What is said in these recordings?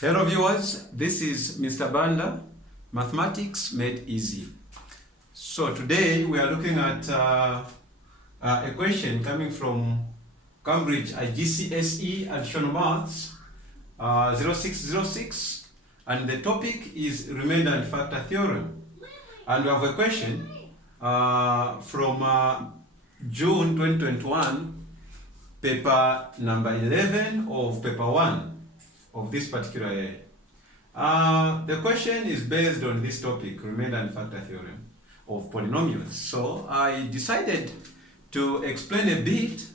Hello viewers, this is Mr. Banda, Mathematics Made Easy. So today we are looking at a question coming from Cambridge Igcse Additional Maths 0606, and the topic is Remainder and Factor Theorem. And we have a question from June 2021, paper number 11 of paper 1 of this particular year. The question is based on this topic, remainder and factor theorem of polynomials. So I decided to explain a bit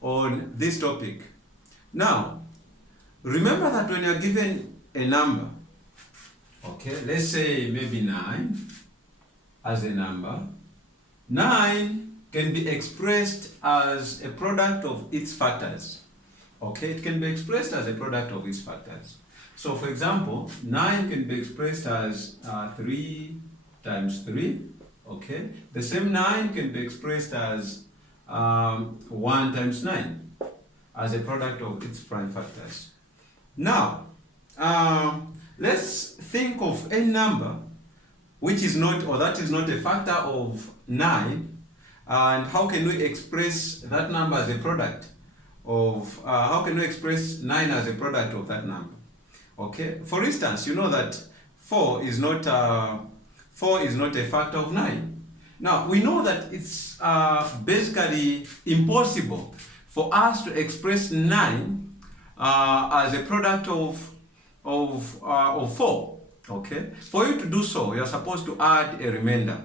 on this topic. Now, remember that when you're given a number, okay, let's say maybe 9 as a number, 9 can be expressed as a product of its factors. Okay, it can be expressed as a product of its factors. So for example, 9 can be expressed as 3 times 3. Okay, the same 9 can be expressed as 1 times 9 as a product of its prime factors. Now, let's think of a number which is not, or that is not a factor of 9, and how can we express that number as a product of, how can we express 9 as a product of that number? Okay, for instance, you know that 4 is not a factor of 9. Now, we know that it's basically impossible for us to express 9 as a product of 4. Okay, for you to do so, you're supposed to add a remainder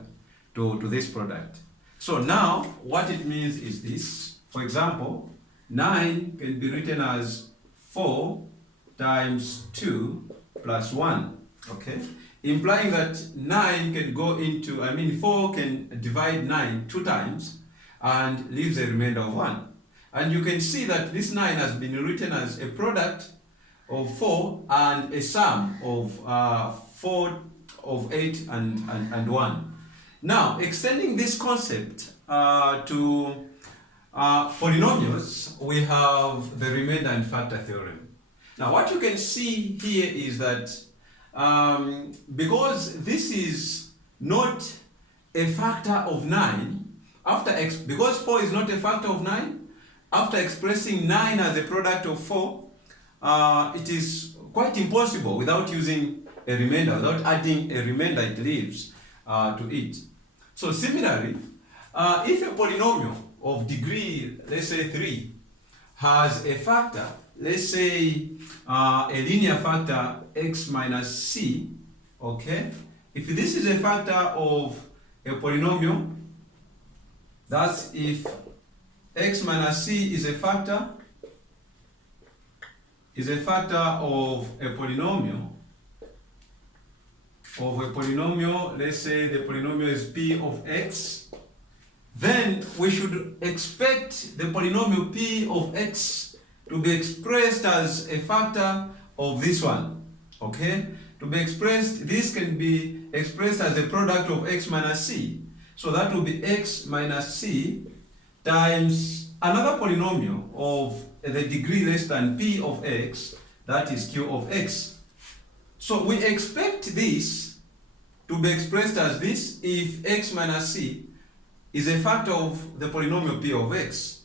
to this product. So now, what it means is this. For example, 9 can be written as 4 times 2 plus 1, okay? Implying that 9 can go into, 4 can divide 9 2 times and leaves a remainder of 1. And you can see that this 9 has been written as a product of 4 and a sum of 4 of 8 and 1. Now, extending this concept to polynomials, we have the remainder and factor theorem. Now, what you can see here is that because this is not a factor of 9, because 4 is not a factor of 9, after expressing 9 as a product of 4, it is quite impossible without using a remainder, without adding a remainder it leaves to it. So similarly, if a polynomial of degree, let's say 3, has a factor, let's say a linear factor x minus c, okay? If this is a factor of a polynomial, that's if x minus c is a factor of a polynomial, let's say the polynomial is p of x, then we should expect the polynomial p of x to be expressed as a factor of this one, okay? To be expressed, this can be expressed as a product of x minus c. So that will be x minus c times another polynomial of the degree less than p of x, that is q of x. So we expect this to be expressed as this if x minus c is a factor of the polynomial p of x.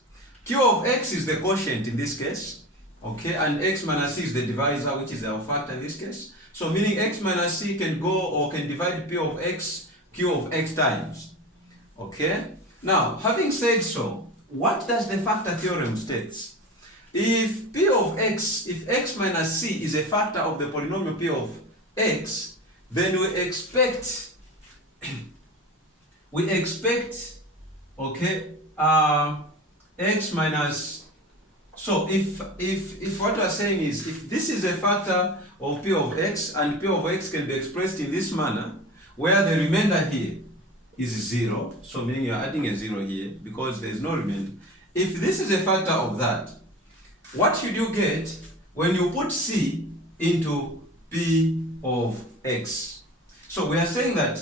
Q of x is the quotient in this case, okay, and x minus c is the divisor, which is our factor in this case. So meaning x minus c can go or can divide p of x, q of x times, okay. Now, having said so, what does the factor theorem states? If p of x, if x minus c is a factor of the polynomial p of x, then we expect okay, x minus, so if what we are saying is, if this is a factor of p of x, and p of x can be expressed in this manner, where the remainder here is 0, so meaning you are adding a 0 here, because there is no remainder. If this is a factor of that, what should you get when you put c into p of x? So we are saying that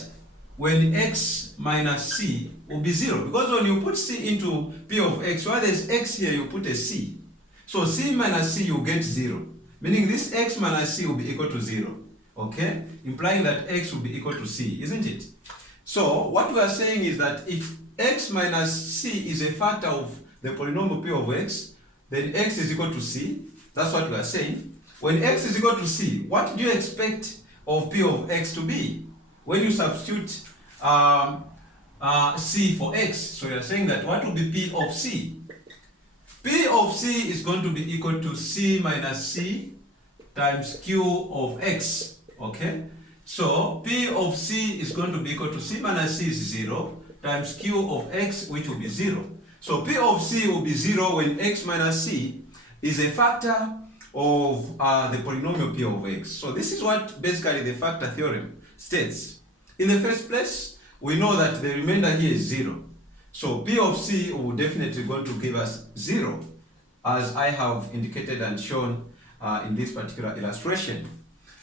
when x minus c will be 0, because when you put c into p of x, while there's x here, you put a c. So c minus c, you get 0. meaning this x minus c will be equal to 0. Okay? Implying that x will be equal to c, isn't it? So what we are saying is that if x minus c is a factor of the polynomial p of x, then x is equal to c. That's what we are saying. When x is equal to c, what do you expect of p of x to be when you substitute c for x? So you are saying that what will be p of c? P of c is going to be equal to c minus c times q of x. Okay? So p of c is going to be equal to c minus c is 0 times q of x, which will be 0. So p of c will be 0 when x minus c is a factor of the polynomial p of x. So this is what basically the factor theorem states. In the first place, we know that the remainder here is 0. So p of c will definitely going to give us 0, as I have indicated and shown in this particular illustration.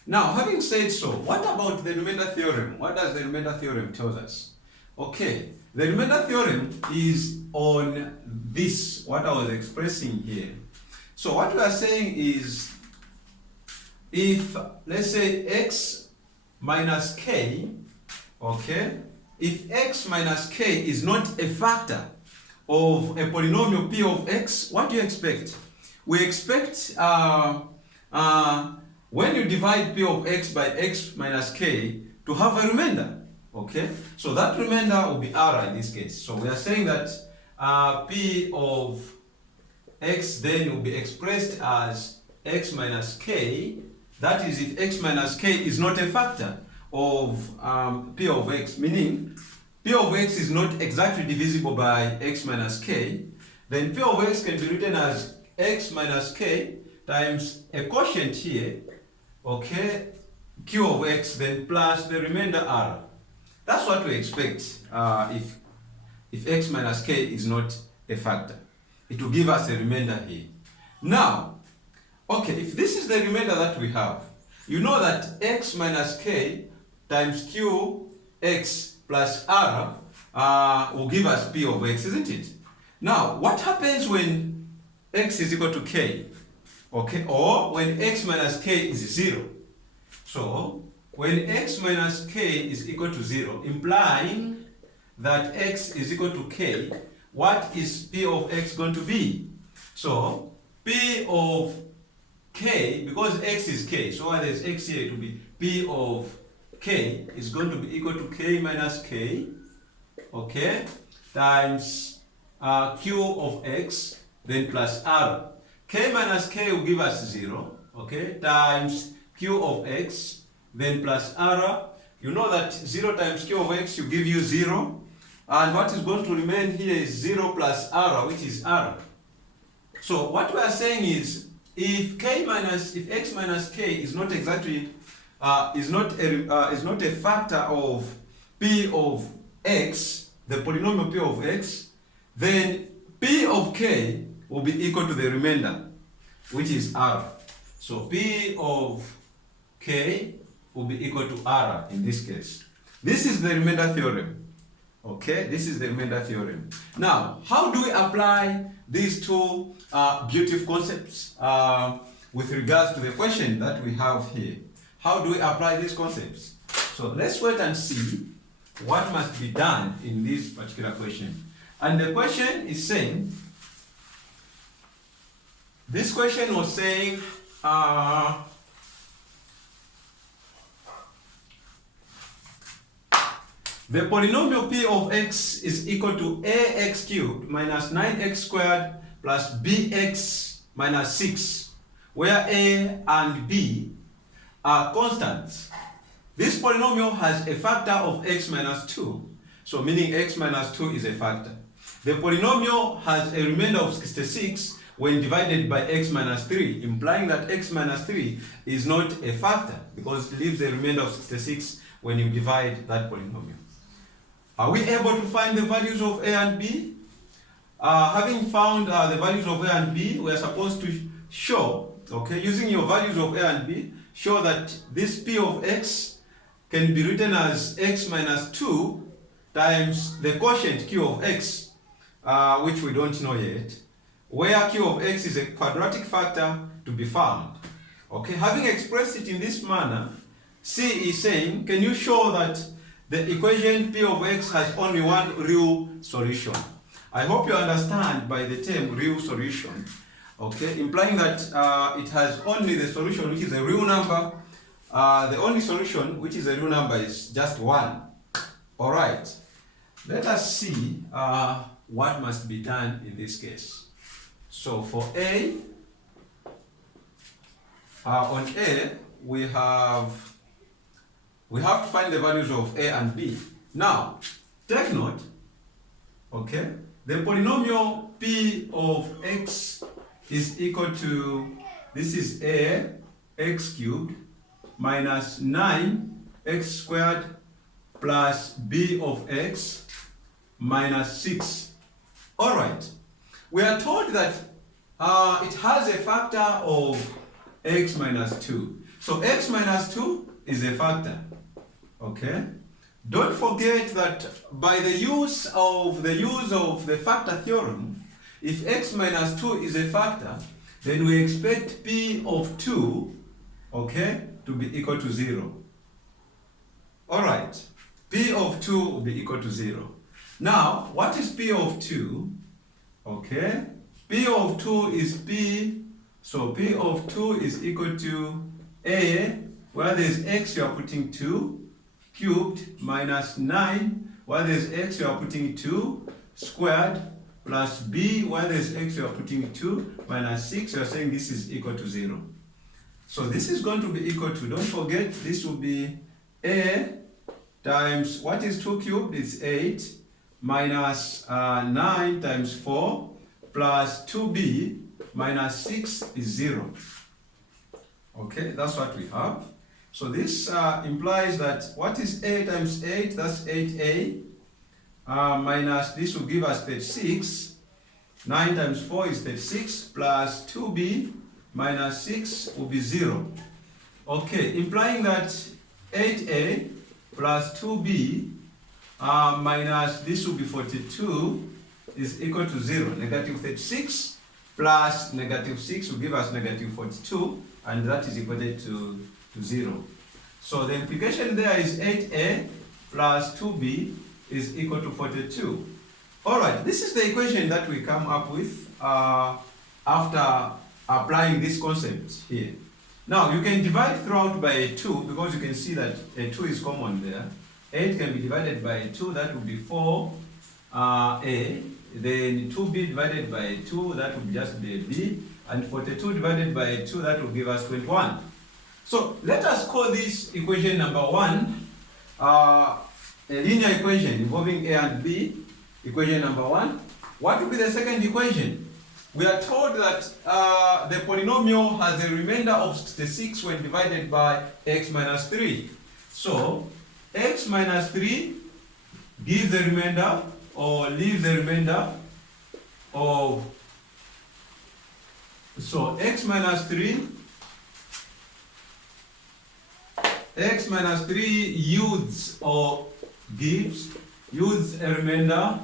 Now, having said so, what about the remainder theorem? What does the remainder theorem tell us? Okay, the remainder theorem is on this, what I was expressing here. So what we are saying is, if, let's say, x minus k, okay, if x minus k is not a factor of a polynomial p of x, what do you expect? We expect when you divide p of x by x minus k to have a remainder. Okay, so that remainder will be r in this case. So we are saying that p of x then will be expressed as x minus k. That is, if x minus k is not a factor of p of x, meaning p of x is not exactly divisible by x minus k, then p of x can be written as x minus k times a quotient here, okay, q of x, then plus the remainder r. That's what we expect if x minus k is not a factor. It will give us a remainder here. Now, okay, if this is the remainder that we have, you know that x minus k times q x plus r will give us p of x, isn't it? Now, what happens when x is equal to k? Okay, or when x minus k is 0? So, when x minus k is equal to 0, implying that x is equal to k, what is p of x going to be? So, p of k, because x is k, so while there's x here, it will be p of k is going to be equal to k minus k, okay, times q of x, then plus r. K minus k will give us 0, okay, times q of x, then plus r. You know that 0 times q of x will give you 0. And what is going to remain here is 0 plus r, which is r. So what we are saying is, if x minus k is not exactly is not a factor of p of x, the polynomial p of x, then p of k will be equal to the remainder, which is r. So p of k will be equal to r in this case. This is the remainder theorem. Okay, this is the remainder theorem. Now, how do we apply these two beautiful concepts with regards to the question that we have here? How do we apply these concepts? So let's wait and see what must be done in this particular question. And the question is saying, this question was saying, the polynomial p of x is equal to ax cubed minus 9x squared plus bx minus 6, where a and b are constants. This polynomial has a factor of x minus 2, so meaning x minus 2 is a factor. The polynomial has a remainder of 66 when divided by x minus 3, implying that x minus 3 is not a factor because it leaves a remainder of 66 when you divide that polynomial. Are we able to find the values of a and b? Having found the values of a and b, we are supposed to show, okay, using your values of a and b, show that this p of x can be written as x minus 2 times the quotient q of x, which we don't know yet, where q of x is a quadratic factor to be found. Okay, having expressed it in this manner, C is saying, can you show that the equation P of x has only one real solution? I hope you understand by the term real solution, okay, implying that it has only the solution which is a real number. The only solution which is a real number is just 1. All right, let us see what must be done in this case. So for A, on A, we have to find the values of A and B. Now, take note, okay, the polynomial P of x is equal to, this is A, x cubed, minus 9x squared, plus B of x, minus 6. All right, we are told that it has a factor of x minus 2. So x minus 2 is a factor, okay? Don't forget that by the use of the factor theorem, if x minus 2 is a factor, then we expect P of 2, okay, to be equal to 0. All right, P of 2 will be equal to 0. Now, what is P of 2? Okay, P of 2 is P, so P of 2 is equal to A, where there's x you are putting 2, cubed, minus 9, where there's x you are putting 2, squared, plus B, where there's x you are putting 2, minus 6, you are saying this is equal to 0. So this is going to be equal to, don't forget, this will be A times, what is 2 cubed? It's 8, minus 9 times 4, plus 2B, minus 6 is 0. Okay, that's what we have. So this implies that what is A times 8? That's 8A. Minus this will give us 36. 9 times 4 is 36, plus 2B minus 6 will be 0. Okay, implying that 8A plus 2B minus this will be 42 is equal to 0. Negative 36 plus negative 6 will give us negative 42, and that is equal to 0. So the implication there is 8A plus 2B is equal to 42. All right, this is the equation that we come up with after applying this concept here. Now, you can divide throughout by a 2, because you can see that a 2 is common there. 8 can be divided by 2, that would be 4A. Then 2B divided by 2, that would just be a B. And 42 divided by 2, that will give us 21. So let us call this equation number 1 a linear equation involving A and B, equation number 1. What will be the second equation? We are told that the polynomial has a remainder of 66 when divided by x minus 3. So x minus 3 gives the remainder or leaves the remainder of, so x minus 3 yields or yields a remainder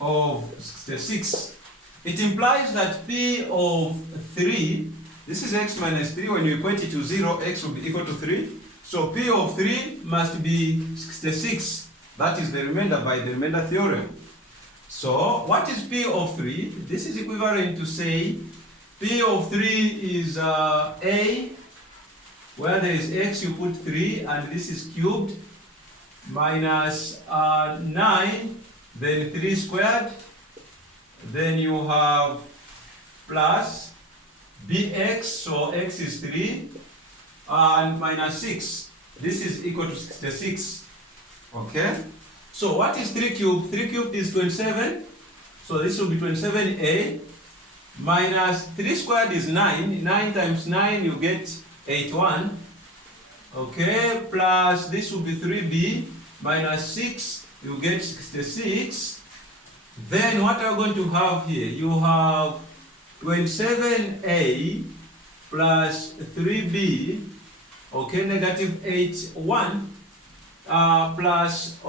of 66. It implies that P of 3, this is x minus 3, when you equate it to 0, x will be equal to 3. So P of 3 must be 66. That is the remainder by the remainder theorem. So what is P of 3? This is equivalent to say P of 3 is A, where there is x you put 3, and this is cubed, minus 9, then 3 squared, then you have plus bx, so x is 3, and minus 6. This is equal to 66. Okay? So what is 3 cubed? 3 cubed is 27. So this will be 27a, minus 3 squared is 9. 9 times 9 you get 81. Okay, plus this will be 3b, minus 6, you get 66. Then what are you going to have here? You have 27a plus 3b, okay, negative 81, plus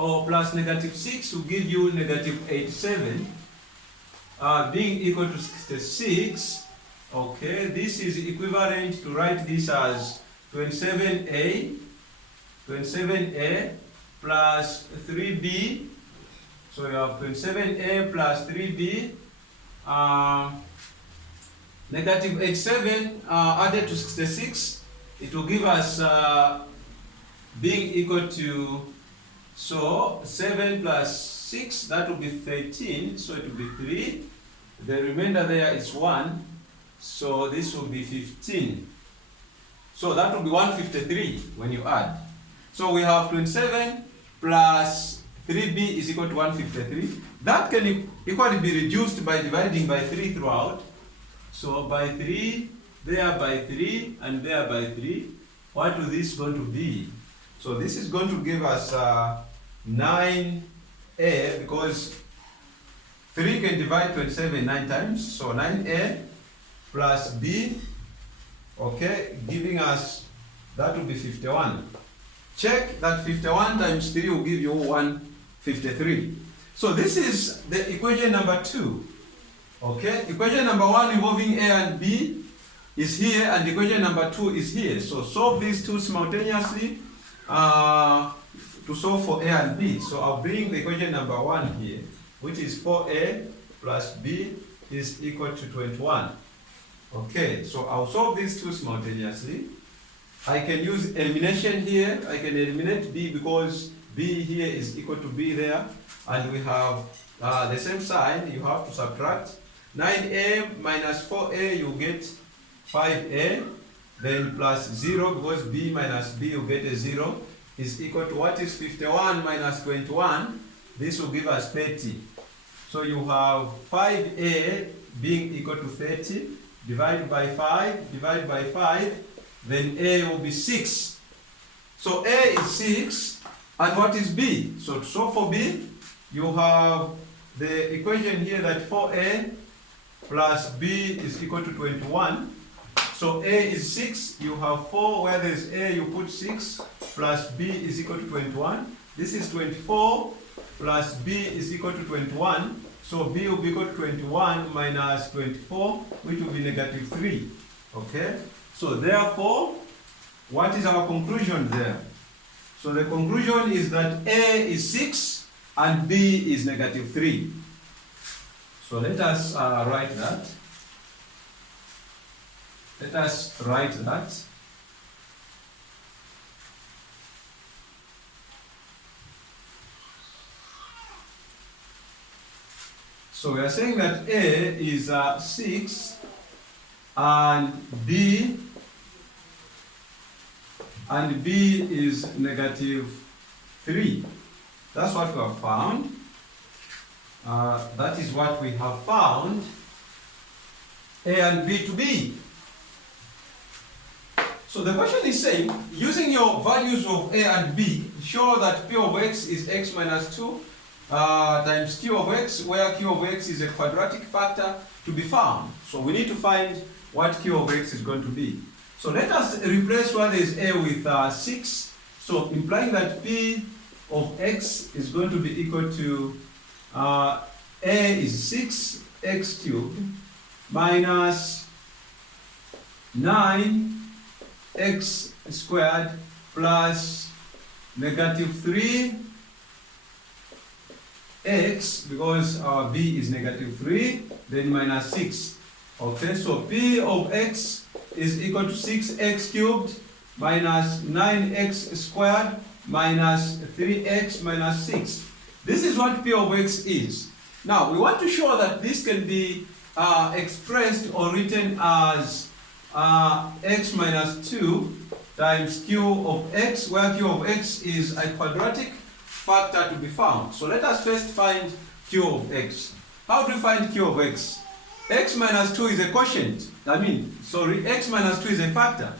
negative 6 will give you negative 87, being equal to 66. Okay, this is equivalent to write this as 27a plus 3b. So you have 27a plus 3b, negative 87 added to 66. It will give us being equal to, so 7 plus 6, that will be 13, so it will be 3. The remainder there is 1, so this will be 15. So that will be 153 when you add. So we have 27 plus 3b is equal to 153. That can equally be reduced by dividing by 3 throughout. So by 3, there by 3, and there by 3. What is this going to be? So this is going to give us 9a, because 3 can divide 27 9 times. So 9a plus b, okay, giving us, that will be 51. Check that 51 times 3 will give you 153. So this is the equation number 2. Okay, equation number 1 involving a and b is here, and equation number 2 is here. So solve these two simultaneously to solve for a and b. So I'll bring the equation number 1 here, which is 4a plus b is equal to 21. Okay, so I'll solve these two simultaneously. I can use elimination here. I can eliminate b because b here is equal to b there, and we have the same sign. You have to subtract. 9a minus 4a, you get 5a, then plus 0, because b minus b, you get a 0, is equal to, what is 51 minus 21? This will give us 30. So you have 5a being equal to 30, divided by 5, then a will be 6. So a is 6, and what is b? So for b, you have the equation here that 4a plus b is equal to 21. So a is 6, you have 4, where there is a, you put 6, plus b is equal to 21. This is 24, plus b is equal to 21. So b will be equal to 21 minus 24, which will be negative 3. Okay? So therefore, what is our conclusion there? So the conclusion is that a is 6 and b is negative 3. So let us write that. Let us write that. So we are saying that a is 6 and b is negative 3. That's what we have found. That is what we have found a and b to be. So the question is saying, using your values of a and b, show that p of x is x minus 2 times q of x, where q of x is a quadratic factor to be found. So we need to find what q of x is going to be. So let us replace what is a with 6. So implying that p of x is going to be equal to a is 6x cubed minus 9x squared plus negative 3x, because our b is negative 3, then minus 6. Okay, so p of x is equal to 6x cubed minus 9x squared minus 3x minus 6. This is what p of x is. Now, we want to show that this can be expressed or written as x minus 2 times q of x, where q of x is a quadratic factor to be found. So let us first find q of x. How do we find q of x? X minus 2 is a quotient. X minus 2 is a factor.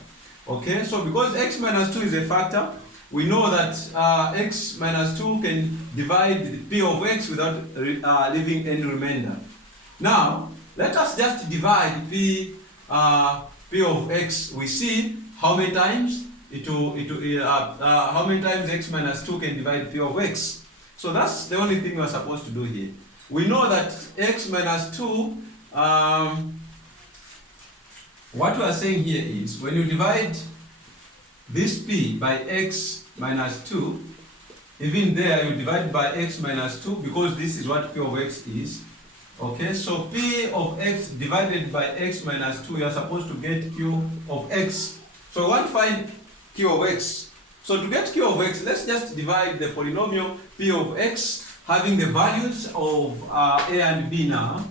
Okay, so because x minus 2 is a factor, we know that x minus 2 can divide p of x without leaving any remainder. Now, let us just divide p of x. We see how many times how many times x minus 2 can divide p of x. So that's the only thing we are supposed to do here. We know that x minus 2 what we are saying here is when you divide this p by x minus 2, even there you divide by x minus 2 because this is what p of x is. Okay, so p of x divided by x minus 2, you are supposed to get q of x. So we want to find q of x. So to get q of x, let's just divide the polynomial p of x having the values of a and b now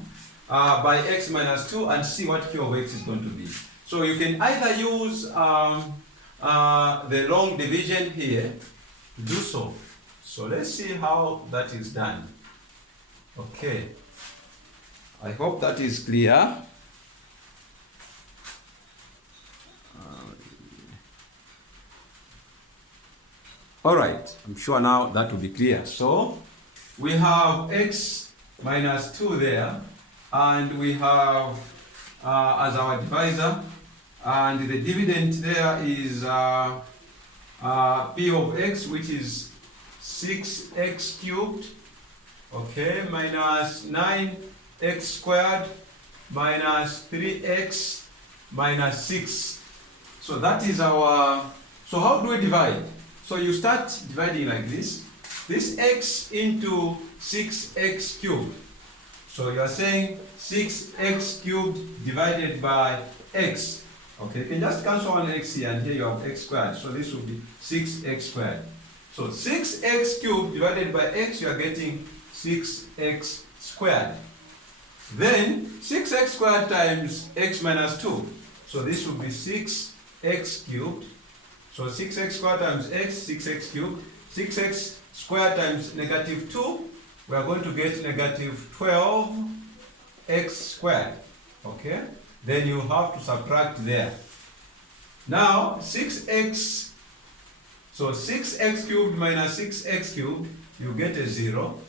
by x minus 2 and see what q of x is going to be. So you can either use the long division here to do so. So let's see how that is done. Okay, I hope that is clear. All right, I'm sure now that will be clear. So we have x minus 2 there, and we have as our divisor, and the dividend there is p of x, which is 6x cubed, okay, minus 9x squared minus 3x minus 6. So that is our, so how do we divide? So you start dividing like this. This x into 6x cubed. So you are saying 6x cubed divided by x. Okay, you can just cancel one x here and here you have x squared. So this will be 6x squared. So 6x cubed divided by x, you are getting 6x squared. Then 6x squared times x minus 2. So this will be 6x cubed. So 6x squared times x, 6x cubed. 6x squared times negative 2, we are going to get negative 12x squared. Okay? Then you have to subtract there. Now 6x, so 6x cubed minus 6x cubed, you get a 0.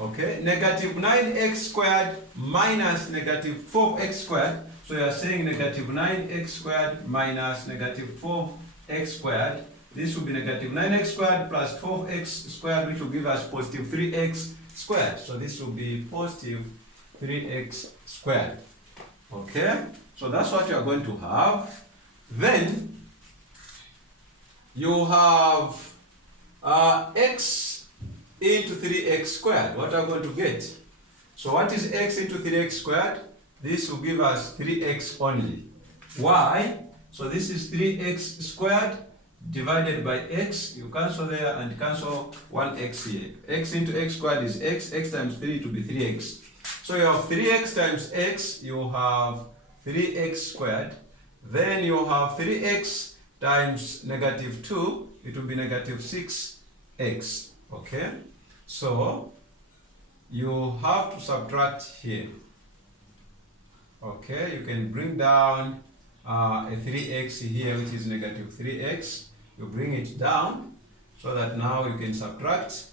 Okay? Negative 9x squared minus negative 4x squared. So you are saying negative 9x squared minus negative 4x squared. This will be negative 9x squared plus 12x squared, which will give us positive 3x squared. So this will be positive 3x squared. Okay? So that's what you are going to have. Then you have x into 3x squared. What are we going to get? So what is x into 3x squared? This will give us 3x only. Why? So this is 3x squared divided by x. You cancel there and cancel 1x here. X into x squared is x. X times 3 to be 3x. So you have 3x times x. You have 3x squared. Then you have 3x times negative 2. It will be negative 6x. Okay? So you have to subtract here. Okay? You can bring down a 3x here, which is negative 3x. You bring it down so that now you can subtract.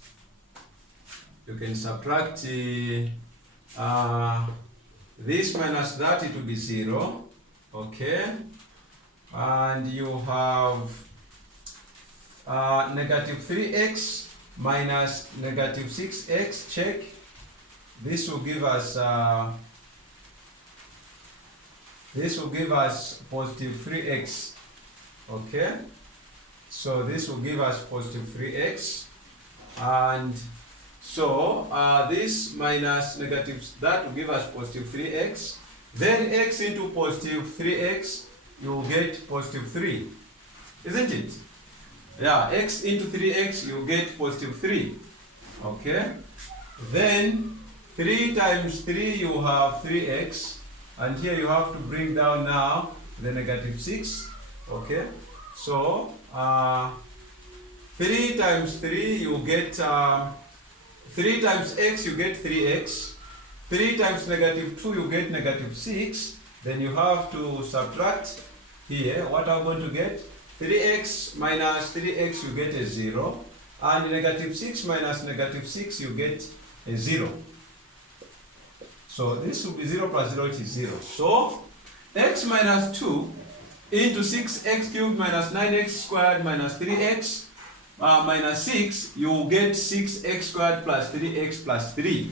You can subtract this minus that, it will be 0. Okay? And you have negative 3x minus negative 6x. Check. This will give us positive 3x. Okay? So this will give us positive 3x. And so this minus negative that will give us positive 3x. Then x into positive 3x, you will get positive 3. Isn't it? Yeah, x into 3x, you get positive 3. Okay? Then 3 times 3, you have 3x. And here you have to bring down now the negative 6. Okay? So 3 times 3, you get 3 times x, you get 3x. 3 times negative 2, you get negative 6. Then you have to subtract here. What are we going to get? 3x minus 3x, you get a 0. And negative 6 minus negative 6, you get a 0. So this will be 0 plus 0, which is 0. So x minus 2 into 6x cubed minus 9x squared minus 3x minus 6, you will get 6x squared plus 3x plus 3.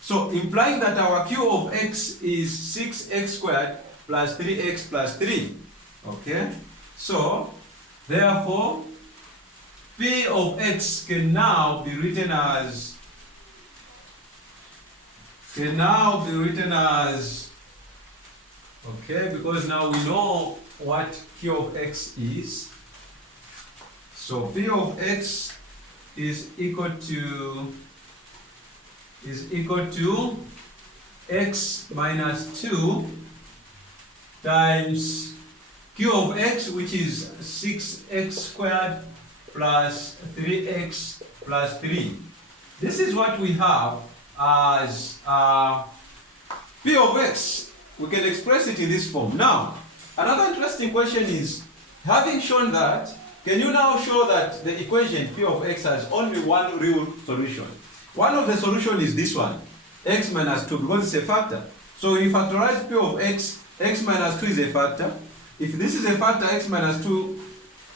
So implying that our q of x is 6x squared plus 3x plus 3. Okay? So, therefore, P of x can now be written as okay, because now we know what Q of x is. So P of x is equal to x minus 2 times Q of x, which is 6x squared plus 3x plus 3. This is what we have as P of x. We can express it in this form. Now, another interesting question is, having shown that, can you now show that the equation P of x has only one real solution? One of the solutions is this one, x minus 2, because it's a factor. So when you factorize P of x, x minus 2 is a factor. If this is a factor, x minus 2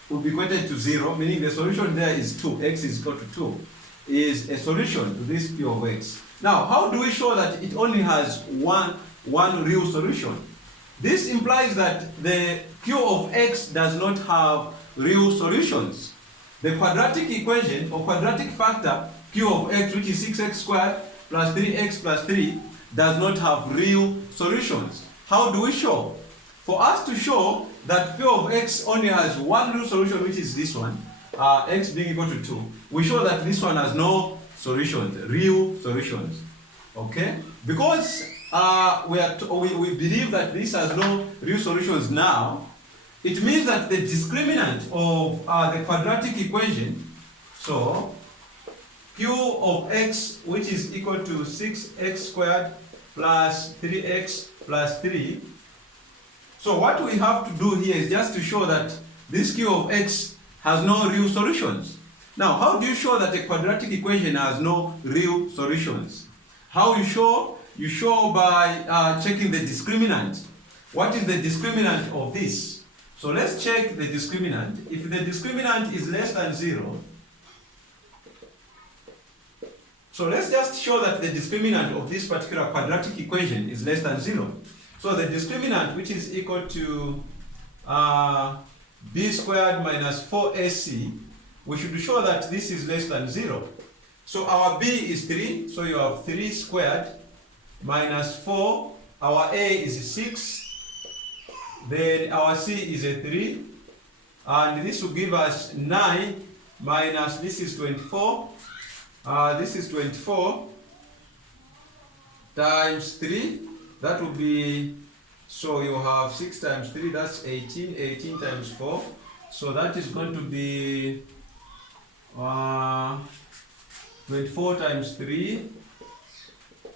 will be equated to 0, meaning the solution there is 2, x is equal to 2, is a solution to this P of x. Now, how do we show that it only has one real solution? This implies that the Q of x does not have real solutions. The quadratic equation or quadratic factor Q of x, which is 6x squared plus 3x plus 3, does not have real solutions. How do we show? For us to show that P of x only has one real solution, which is this one, x being equal to 2, we show that this one has no solutions, real solutions. Okay? Because we believe that this has no real solutions now, it means that the discriminant of the quadratic equation, so Q of x, which is equal to 6x squared plus 3x plus 3. So what we have to do here is just to show that this Q of x has no real solutions. Now, how do you show that a quadratic equation has no real solutions? How you show? You show by checking the discriminant. What is the discriminant of this? So let's check the discriminant. If the discriminant is less than 0, so let's just show that the discriminant of this particular quadratic equation is less than 0. So the discriminant, which is equal to b squared minus 4ac, we should show that this is less than 0. So our b is 3, so you have 3 squared minus 4, our a is 6, then our c is a 3, and this will give us 9 minus this is 24, this is 24 times 3, that will be, so you have 6 times 3, that's 18, 18 times 4, so that is going to be 24 times 3,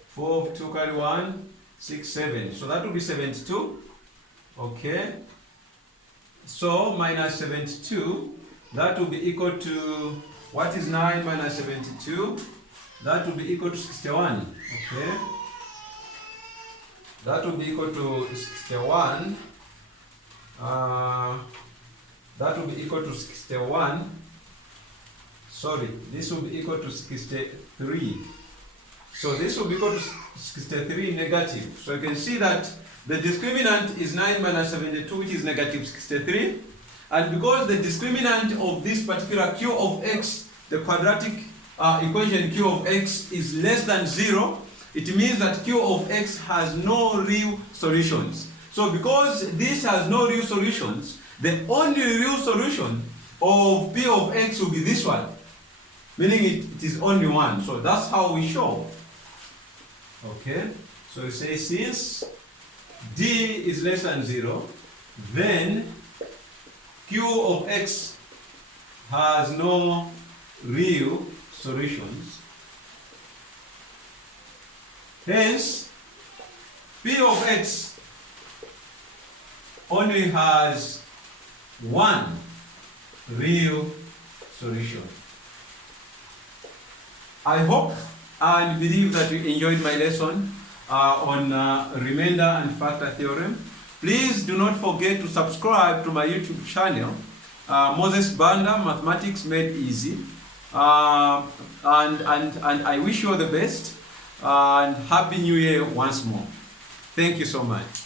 4, 2 carry 1, 6, 7. So that will be 72. Okay. So minus 72, that will be equal to, what is 9 minus 72? That will be equal to 61. Okay. That will be equal to 61. That will be equal to 61. Sorry, this will be equal to 63. So this will be equal to 63 negative. So you can see that the discriminant is 9 minus 72, which is negative 63. And because the discriminant of this particular Q of x, the quadratic equation Q of x is less than 0, it means that Q of x has no real solutions. So because this has no real solutions, the only real solution of P of x will be this one, meaning it is only one. So that's how we show. Okay, so you say since d is less than 0, then Q of x has no real solutions. Hence, P of x only has one real solution. I hope and believe that you enjoyed my lesson on remainder and factor theorem. Please do not forget to subscribe to my YouTube channel, Moses Banda, Mathematics Made Easy. And I wish you all the best and Happy New Year once more. Thank you so much.